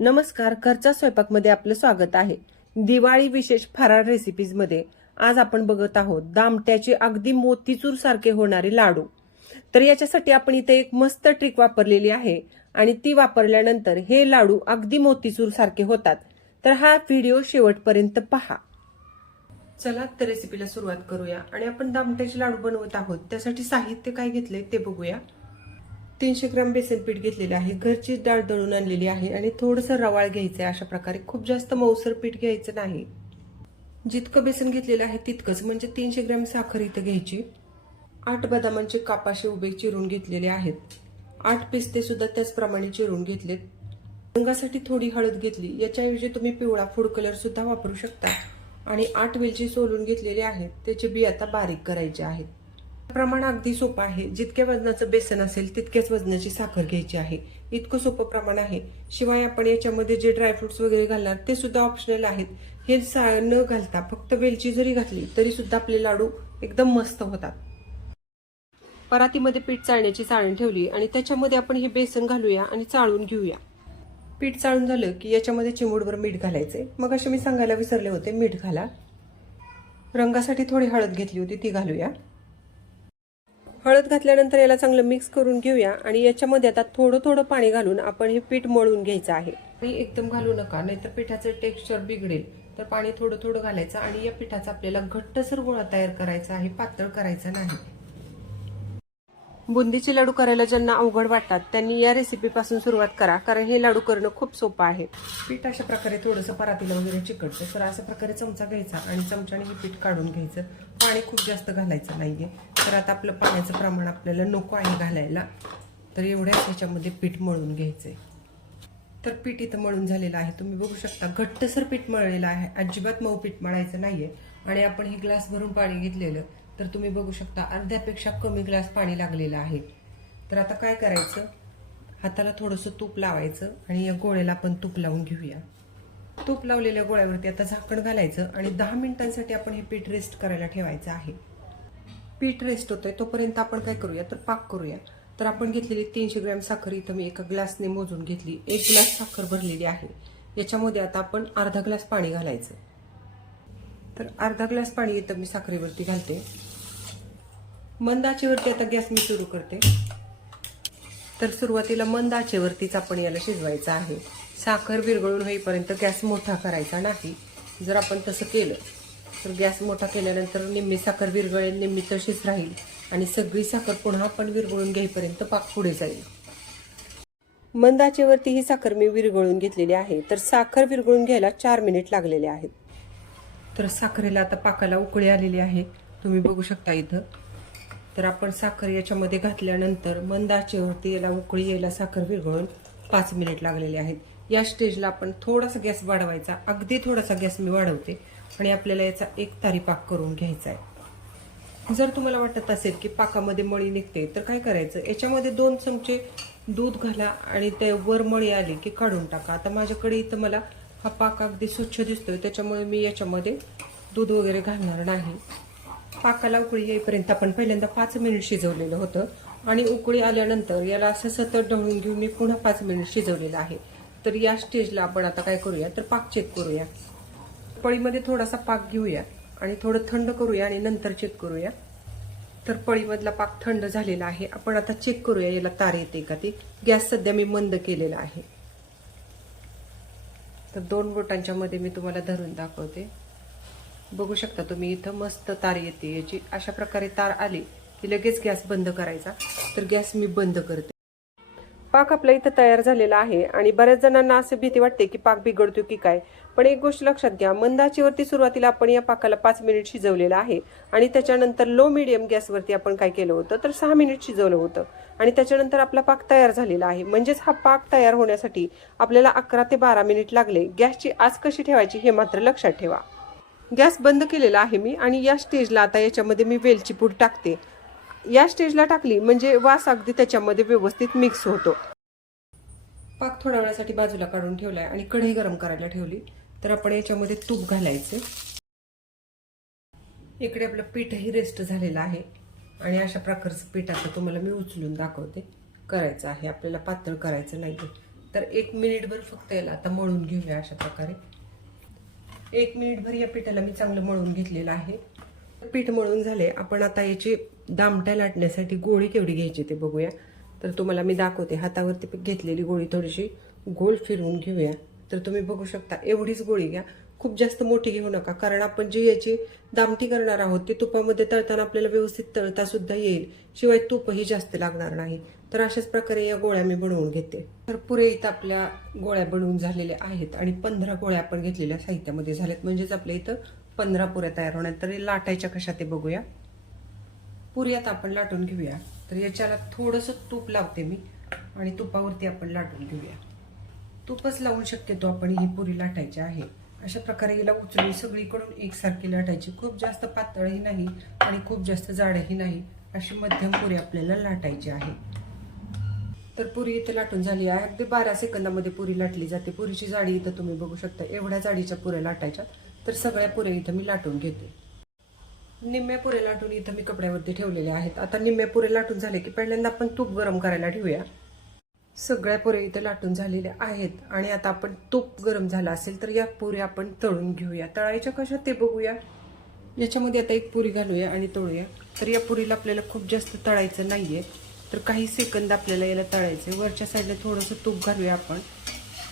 नमस्कार, घरच्या स्वयंपाकमध्ये आपलं स्वागत आहे. दिवाळी विशेष फराळ रेसिपीज मध्ये आज आपण बघत आहोत दामट्याचे अगदी मोतीचूर सारखे होणारे लाडू. तर याच्यासाठी आपण इथे एक मस्त ट्रिक वापरलेली आहे आणि ती वापरल्यानंतर हे लाडू अगदी मोतीचूर सारखे होतात. तर हा व्हिडिओ शेवटपर्यंत पहा. चला तर रेसिपीला सुरुवात करूया आणि आपण दामट्याचे लाडू बनवत आहोत. त्यासाठी साहित्य काय घेतले ते बघूया. 300 ग्रॅम बेसन पीठ घेतलेले आहे, घरची डाळ दळून आणलेली आहे आणि थोडंसं रवाळ घ्यायचं आहे. अशा प्रकारे खूप जास्त मऊसर पीठ घ्यायचं नाही. जितकं बेसन घेतलेलं आहे तितकंच, म्हणजे 300 ग्रॅम साखर इथं घ्यायची. 8 बदामांचे कापाशे उभे चिरून घेतलेले आहेत. 8 पिस्ते सुद्धा त्याचप्रमाणे चिरून घेतलेत. रंगासाठी थोडी हळद घेतली, याच्याऐवजी तुम्ही पिवळा फूड कलर सुद्धा वापरू शकता. आणि 8 वेलची सोलून घेतलेले आहेत, त्याचे बी आता बारीक करायचे आहेत. प्रमाण अगदी सोपं आहे. जितक्या वजनाचं बेसन असेल तितक्याच वजनाची साखर घ्यायची आहे. इतकं सोपं प्रमाण आहे. शिवाय आपण याच्यामध्ये जे ड्रायफ्रुट्स वगैरे घालणार ते सुद्धा ऑप्शनल आहेत. हे न घालता फक्त वेलची जरी घातली तरी सुद्धा आपले लाडू एकदम मस्त होतात. परातीमध्ये पीठ चाळण्याची चाळण ठेवली आणि त्याच्यामध्ये आपण हे बेसन घालूया आणि चाळून घेऊया. पीठ चाळून झालं की याच्यामध्ये चिमूटभर मीठ घालायचे. मग असे मी सांगायला विसरले होते, मीठ घाला. रंगासाठी थोडी हळद घेतली होती, ती घालूया. हळद घातल्यानंतर याला चांगलं मिक्स करून घेऊया आणि याच्यामध्ये आता थोडं थोडं पाणी घालून आपण हे पीठ मळून घ्यायचं आहे. आणि एकदम घालू नका, नाहीतर पिठाचं टेक्स्चर बिघडेल. तर पाणी थोडं थोडं घालायचं आणि या पिठाचा आपल्याला घट्टसर गोळा तयार करायचा आहे, पातळ करायचा नाही. बुंदीचे लाडू करायला ज्यांना अवघड वाटतात त्यांनी या रेसिपीपासून सुरुवात करा, कारण हे लाडू करणं खूप सोपं आहे. पीठ अशा प्रकारे थोडंसं परातीला वगैरे चिकटतं, तर अशा प्रकारे चमचा घ्यायचा आणि चमच्याने हे पीठ काढून घ्यायचं. पाणी खूप जास्त घालायचं नाहीये. तर आता आपलं पाण्याचं प्रमाण आपल्याला नको आहे घालायला, तर एवढ्याच ह्याच्यामध्ये पीठ मळून घ्यायचंय. तर पीठ इथं मळून झालेलं आहे, तुम्ही बघू शकता. घट्टसर पीठ मळलेलं आहे, अजिबात मऊ पीठ मळायचं नाहीये. आणि आपण हे ग्लास भरून पाणी घेतलेलं, तर तुम्ही बघू शकता अर्ध्यापेक्षा कमी ग्लास पाणी लागलेलं आहे. तर आता काय करायचं, हाताला थोडंसं तूप लावायचं आणि या गोळ्याला आपण तूप लावून घेऊया. तूप लावलेल्या गोळ्यावरती आता झाकण घालायचं आणि 10 मिनिटांसाठी आपण हे पीठ रेस्ट करायला ठेवायचं आहे. पीठ रेस्ट होतंय तोपर्यंत आपण काय करूया, तर पाक करूया. तर आपण घेतलेली 300 ग्रॅम साखर इथं मी एका ग्लासने मोजून घेतली. 1 ग्लास साखर भरलेली आहे. याच्यामध्ये आता आपण अर्धा ग्लास पाणी घालायचं. तर अर्धा ग्लास पाणी इथं मी साखरेवरती घालते. मंद आचेवरती आता गॅस मी सुरू करते. तर सुरुवातीला मंद आचेवरतीच आपण याला शिजवायचं आहे. साखर विरघळून होईपर्यंत गॅस मोठा करायचा नाही. जर आपण तसं केलं तर गॅस मोठा केल्यानंतर निम्मी साखर विरघळेल, निम्मी तशीच राहील आणि सगळी साखर पुन्हा आपण विरघळून घेईपर्यंत पाक पुढे जाईल. मंद आचेवरती ही साखर मी विरघळून घेतलेली आहे. तर साखर विरघळून घ्यायला 4 मिनिट लागलेले आहेत. तर साखरेला आता पाकाला उकळी आलेली आहे, तुम्ही बघू शकता इथं. तर आपण साखर याच्यामध्ये घातल्यानंतर मंद आचेवरती याला उकळी यायला साखर विरघळून 5 मिनिट लागलेले आहेत. या स्टेजला आपण थोडासा गॅस वाढवायचा, अगदी थोडासा गॅस मी वाढवते आणि आपल्याला याचा एक तारी पाक करून घ्यायचा आहे. जर तुम्हाला वाटत असेल की पाकामध्ये मळी निघते तर काय करायचं, याच्यामध्ये 2 चमचे दूध घाला आणि ते वर मळी आली की काढून टाका. आता माझ्याकडे इथं मला हा पाक अगदी स्वच्छ दिसतोय, त्याच्यामुळे मी याच्यामध्ये दूध वगैरे घालणार नाही. पाकाला उकळी येईपर्यंत आपण पहिल्यांदा 5 मिनिट शिजवलेलं होतं आणि उकळी आल्यानंतर याला असं सतत ढवळून घेऊन मी पुन्हा 5 मिनिट शिजवलेलं आहे. तर या स्टेजला आपण आता काय करूया, तर पाक चेक करूया. पळीमध्ये थोडासा पाक घेऊया आणि थोडं थंड करूया आणि नंतर चेक करूया. तर पळीमधला पाक थंड झालेला आहे. आपण आता चेक करूया याला तार येते का ते. गॅस सध्या मी मंद केलेला आहे. तर 2 बोटांच्या मध्ये मी तुम्हाला धरून दाखवते. बघू शकता तुम्ही इथं मस्त तार येते याची. अशा प्रकारे तार आली की लगेच गॅस बंद करायचा. तर गॅस मी बंद करते. पाक आपला इथं तयार झालेला आहे आणि बऱ्याच जणांना असे भीती वाटते की पाक बिघडतो की काय. पण एक गोष्ट लक्षात घ्या, मंद आचेवरती सुरुवातीला आपण या पाकाला 5 मिनिट शिजवलेलं आहे आणि त्याच्यानंतर लो मीडियम गॅसवरती आपण काय केलं होतं, तर 6 मिनिट शिजवलं होतं आणि त्याच्यानंतर आपला पाक तयार झालेला आहे. म्हणजेच हा पाक तयार होण्यासाठी आपल्याला 11 ते 12 मिनिट लागले. गॅसची आच कशी ठेवायची हे मात्र लक्षात ठेवा. गॅस बंद केलेला आहे मी आणि या स्टेजला आता याच्यामध्ये मी वेलची पूड टाकते. या स्टेजला टाकली म्हणजे वास अगदी त्याच्यामध्ये व्यवस्थित मिक्स होतो. पाक थोड्या वेळासाठी बाजूला काढून ठेवलाय आणि कढई गरम करायला ठेवली. तर आपण याच्यामध्ये तूप घालायचे. इकडे आपलं पीठही रेस्ट झालेलं आहे आणि अशा प्रकारचं पीठ आता तुम्हाला मी उचलून दाखवते. करायचं आहे आपल्याला, पातळ करायचं नाही. तर 1 मिनिटभर फक्त याला आता मळून घेऊया. अशा प्रकारे 1 मिनिटभर या पिठाला मी चांगलं मळून घेतलेलं आहे. पीठ मळून झाले. आपण आता याची दामट्या लाटण्यासाठी गोळी केवढी घ्यायची ते बघूया. तर तुम्हाला मी दाखवते. हातावरती घेतलेली गोळी थोडीशी गोल फिरवून घेऊया. तर तुम्ही बघू शकता एवढीच गोळी घ्या, खूप जास्त मोठी घेऊ नका, कारण आपण जी याची दामटी करणार आहोत ती तुपामध्ये तळताना आपल्याला व्यवस्थित तळता सुद्धा येईल, शिवाय तूपही जास्त लागणार नाही. तर अशाच प्रकारे या गोळ्या मी बनवून घेते. तर पुरे इथं आपल्या गोळ्या बनवून झालेल्या आहेत आणि 15 गोळ्या आपण घेतलेल्या साहित्यामध्ये झाल्यात, म्हणजेच आपल्या इथं 15 पुऱ्या तयार होणार. तर लाटायच्या कशा ते बघूया. पुरी आता आपण लाटून घेऊया. तर याच्याला थोडंसं तूप लावते मी आणि तुपावरती आपण लाटून घेऊया. तूपच लावून शक्यतो आपण ही पुरी लाटायची आहे. अशा प्रकारे हिला उचलून सगळीकडून एकसारखी लाटायची. खूप जास्त पातळही नाही आणि खूप जास्त जाडही नाही, अशी मध्यम पुरी आपल्याला लाटायची आहे. तर पुरी इथे लाटून झाली आहे. अगदी 12 सेकंदामध्ये पुरी लाटली जाते. पुरीची जाडी इथं तुम्ही बघू शकता. एवढ्या जाडीच्या पुऱ्या लाटायच्या. तर सगळ्या पुऱ्या इथं मी लाटून घेते. निम्म्या पुऱ्या लाटून इथं मी कपड्यावरती ठेवलेल्या आहेत. आता निम्म्या पुऱ्या लाटून झाले की पहिल्यांदा आपण तूप गरम करायला ठेवूया. सगळ्या पुऱ्या इथे लाटून झालेल्या आहेत आणि आता आपण तूप गरम झाला असेल तर या पुऱ्या आपण तळून घेऊया. तळायच्या कशा ते बघूया. याच्यामध्ये आता एक पुरी घालूया आणि तळूया. तर या पुरीला आपल्याला खूप जास्त तळायचं नाहीये, तर काही सेकंद आपल्याला याला तळायचं. वरच्या साईडला थोडंसं तूप घालूया आपण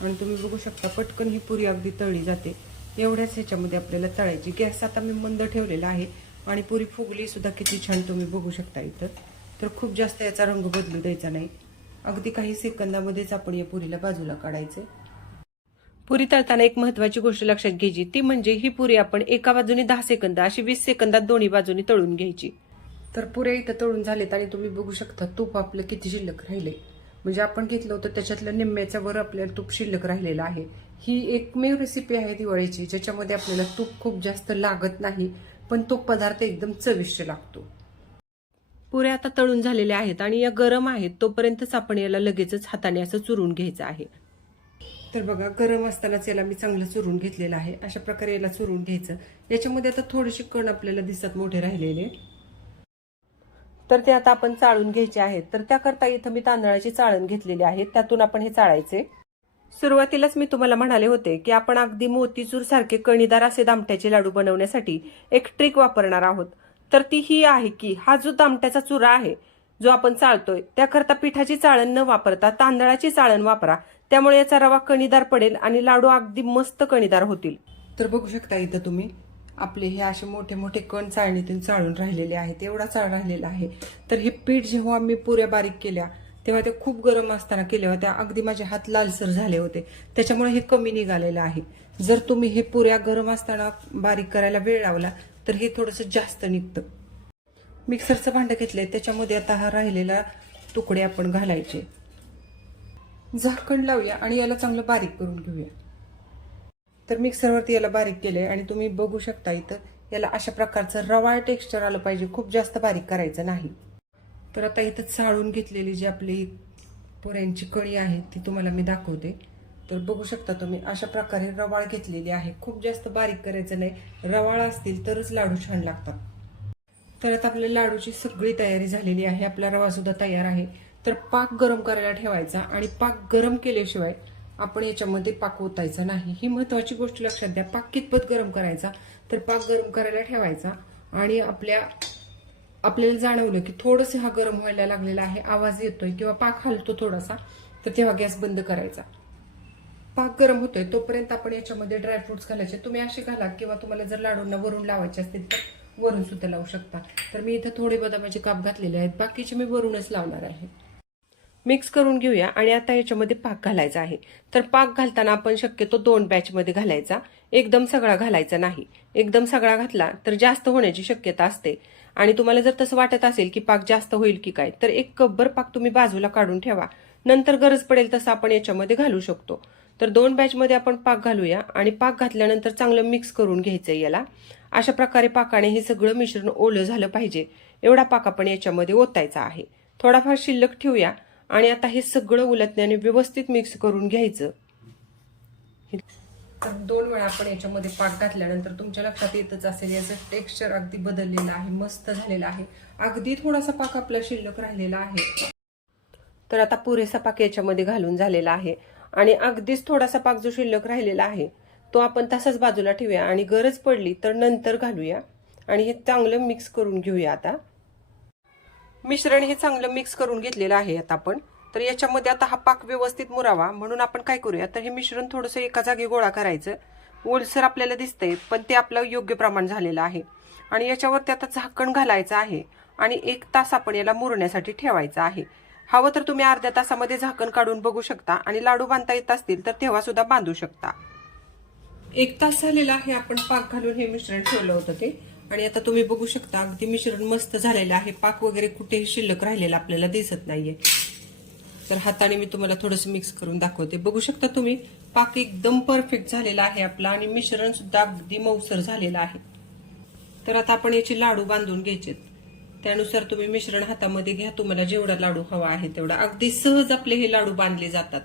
आणि तुम्ही बघू शकता पटकन ही पुरी अगदी तळली जाते. एवढ्याच ह्याच्यामध्ये आपल्याला तळायची. गॅस आता मी मंद ठेवलेला आहे आणि पुरी फुगली सुद्धा किती छान तुम्ही बघू शकता इथं. तर खूप जास्त याचा रंग बदलू द्यायचा नाही. अगदी काही सेकंदामध्येच आपण या पुरीला बाजूला काढायचे. पुरी तळताना एक महत्वाची गोष्ट लक्षात घ्यायची, ती म्हणजे ही पुरी आपण एका बाजूने 10 सेकंद अशी 20 सेकंदात दोन्ही बाजूनी तळून घ्यायची. तर पुऱ्या इथं तळून झालेत आणि तुम्ही बघू शकता तूप आपलं किती शिल्लक राहिले. म्हणजे आपण घेतलं होतं त्याच्यातलं निम्म्याच्या वर आपल्याला तूप शिल्लक राहिलेलं आहे. ही एकमेव रेसिपी आहे दिवाळीची ज्याच्यामध्ये आपल्याला तूप खूप जास्त लागत नाही, पण तो पदार्थ एकदम चविष्ट लागतो. पुऱ्या आता तळून झालेल्या आहेत आणि या गरम आहेत तोपर्यंतच आपण याला लगेचच हाताने असं चुरून घ्यायचं आहे. तर बघा गरम असतानाच याला मी चांगलं चुरून घेतलेलं आहे. अशा प्रकारे याला चुरून घ्यायचं. याच्यामध्ये आता थोडेसे कण आपल्याला दिसतात मोठे राहिलेले, तर ते आता आपण चाळून घ्यायचे आहेत. तर त्याकरता इथं मी तांदळाची चाळण घेतलेली आहे, त्यातून आपण हे चाळायचे. सुरुवातीलाच मी तुम्हाला म्हणाले होते की आपण अगदी मोतीचूर सारखे कणीदार असे दामट्याचे लाडू बनवण्यासाठी एक ट्रिक वापरणार आहोत. तर ती ही आहे की हा जो दामट्याचा चुरा आहे जो आपण चाळतोय त्याकरता पिठाची चाळण न वापरता तांदळाची चाळण वापरा. त्यामुळे याचा रवा कणीदार पडेल आणि लाडू अगदी मस्त कणीदार होतील. तर बघू शकता इथं तुम्ही आपले हे असे मोठे मोठे कण चाळणीतून चाळून राहिलेले आहेत. एवढा चाळ राहिलेला आहे. तर हे पीठ जेव्हा मी पुऱ्या बारीक केल्या तेव्हा ते खूप गरम असताना केल्या होत्या. अगदी माझे हात लालसर झाले होते, त्याच्यामुळे हे कमी निघालेलं आहे. जर तुम्ही हे पुऱ्या गरम असताना बारीक करायला वेळ लावला तर हे थोडंसं जास्त निघतं. मिक्सरचं भांडं घेतलंय, त्याच्यामध्ये आता हा राहिलेला तुकडे आपण घालायचे. झाकण लावूया आणि याला चांगलं बारीक करून घेऊया. तर मिक्सरवरती याला बारीक केलंय आणि तुम्ही बघू शकता इथं याला अशा प्रकारचं रवाळ टेक्स्चर आलं पाहिजे, खूप जास्त बारीक करायचं नाही. तर आता इथं चाळून घेतलेली जी आपली पुऱ्यांची कणी आहे ती तुम्हाला मी दाखवते. तर बघू शकता तुम्ही अशा प्रकारे रवाळ घेतलेली आहे. खूप जास्त बारीक करायचं नाही, रवाळ असतील तरच लाडू छान लागतात. तर आता आपल्या लाडूची सगळी तयारी झालेली आहे. आपला रवा सुद्धा तयार आहे. तर पाक गरम करायला ठेवायचा आणि पाक गरम केल्याशिवाय आपण याच्यामध्ये पाक ओतायचा नाही. ही महत्वाची गोष्ट लक्षात द्या. पाक कितपत गरम करायचा, तर पाक गरम करायला ठेवायचा आणि आपल्याला जाणवलं की थोडंसं हा गरम व्हायला लागलेला आहे, आवाज येतोय किंवा पाक हलतो थोडासा, तर तेव्हा गॅस बंद करायचा. पाक गरम होतोय तोपर्यंत आपण याच्यामध्ये ड्रायफ्रुट्स घालायचे. तुम्ही असे घाला किंवा तुम्हाला जर लाडूंना वरून लावायचे असतील तर वरून सुद्धा लावू शकता. तर मी इथं थोडे बदामाचे काप घातलेले आहेत, बाकीचे मी वरूनच लावणार आहे. मिक्स करून घेऊया आणि आता याच्यामध्ये पाक घालायचा आहे. तर पाक घालताना आपण शक्यतो 2 बॅचमध्ये घालायचा, एकदम सगळा घालायचा नाही. एकदम सगळा घातला तर जास्त होण्याची शक्यता असते आणि तुम्हाला जर तसं वाटत असेल की पाक जास्त होईल की काय, तर 1 कपभर पाक तुम्ही बाजूला काढून ठेवा. नंतर गरज पडेल तसं आपण याच्यामध्ये घालू शकतो. तर 2 बॅचमध्ये आपण पाक घालूया आणि पाक घातल्यानंतर चांगलं मिक्स करून घ्यायचंय याला. अशा प्रकारे पाकाने हे सगळं मिश्रण ओलं झालं पाहिजे एवढा पाक आपण याच्यामध्ये ओतायचा आहे. थोडाफार शिल्लक ठेवूया आणि आता हे सगळं उलटण्याने व्यवस्थित मिक्स करून घ्यायचं. 2 वेळा आपण याच्यामध्ये पाक घातल्यानंतर तुमच्या लक्षात येतच असेल याचं टेक्स्चर अगदी बदललेलं आहे, मस्त झालेलं आहे. अगदी थोडासा पाक आपला शिल्लक राहिलेला आहे. तर आता पुरेसा पाक याच्यामध्ये घालून झालेला आहे आणि अगदीच थोडासा पाक जो शिल्लक राहिलेला आहे तो आपण तसाच बाजूला ठेवूया आणि गरज पडली तर नंतर घालूया आणि हे चांगलं मिक्स करून घेऊया. आता मिश्रण हे चांगलं मिक्स करून घेतलेलं आहे आता आपण. तर याच्यामध्ये आता हा पाक व्यवस्थित मुरावा म्हणून आपण काय करूया, तर हे मिश्रण थोडंसं एका जागी गोळा करायचं. ओलसर आपल्याला दिसतंय पण ते आपलं योग्य प्रमाण झालेलं आहे आणि याच्यावरती आता झाकण घालायचं आहे आणि 1 तास आपण याला मुरण्यासाठी ठेवायचं आहे. हवं तर तुम्ही अर्ध्या तासामध्ये झाकण काढून बघू शकता आणि लाडू बांधता येत असतील तर तेव्हा सुद्धा बांधू शकता. 1 तास झालेला आहे आपण पाक घालून हे मिश्रण ठेवलं होतं ते आणि आता तुम्ही बघू शकता अगदी मिश्रण मस्त झालेलं आहे. पाक वगैरे कुठेही शिल्लक राहिलेला आपल्याला दिसत नाहीये. तर हाताने मी तुम्हाला थोडंसं मिक्स करून दाखवते. बघू शकता तुम्ही पाक एकदम परफेक्ट झालेला आहे आपला आणि मिश्रण सुद्धा अगदी मऊसर झालेलं आहे. तर आता आपण याचे लाडू बांधून घ्यायचे. त्यानुसार तुम्ही मिश्रण हातामध्ये घ्या, तुम्हाला जेवढा लाडू हवा आहे तेवढा. अगदी सहज आपले हे लाडू बांधले जातात.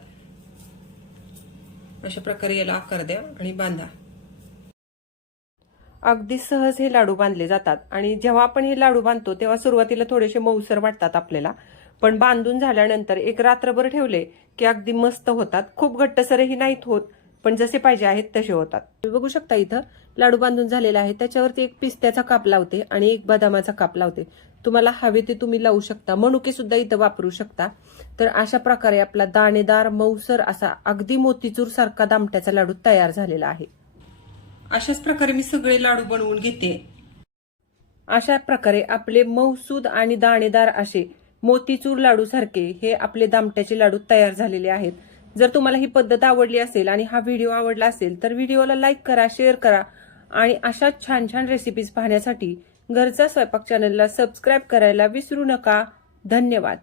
अशा प्रकारे याला आकार द्या आणि बांधा. अगदी सहज हे लाडू बांधले जातात आणि जेव्हा आपण हे लाडू बांधतो तेव्हा सुरुवातीला थोडेसे मऊसर वाटतात आपल्याला, पण बांधून झाल्यानंतर एक रात्रभर ठेवले की अगदी मस्त होतात. खूप घट्टसरही नाहीत होत पण जसे पाहिजे आहेत तसे होतात. तुम्ही बघू शकता इथं लाडू बांधून झालेला आहे. त्याच्यावरती एक पिस्त्याचा काप लावते आणि एक बदामाचा काप लावते. तुम्हाला हवे ते तुम्ही लावू शकता. मनुके सुद्धा इथं वापरू शकता. तर अशा प्रकारे आपला दाणेदार मऊसर असा अगदी मोतीचूर सारखा दामट्याचा लाडू तयार झालेला आहे. अशाच प्रकारे मी सगळे लाडू बनवून घेते. अशा प्रकारे आपले मऊसूद आणि दाणेदार असे मोतीचूर लाडू सारखे हे आपले दामट्याचे लाडू तयार झालेले आहेत. जर तुम्हाला ही पद्धत आवडली असेल आणि हा व्हिडिओ आवडला असेल तर व्हिडिओला लाईक करा, शेअर करा आणि अशा छान छान रेसिपीज पाहण्यासाठी घरचा स्वयंपाक चॅनलला सबस्क्राईब करायला विसरू नका. धन्यवाद.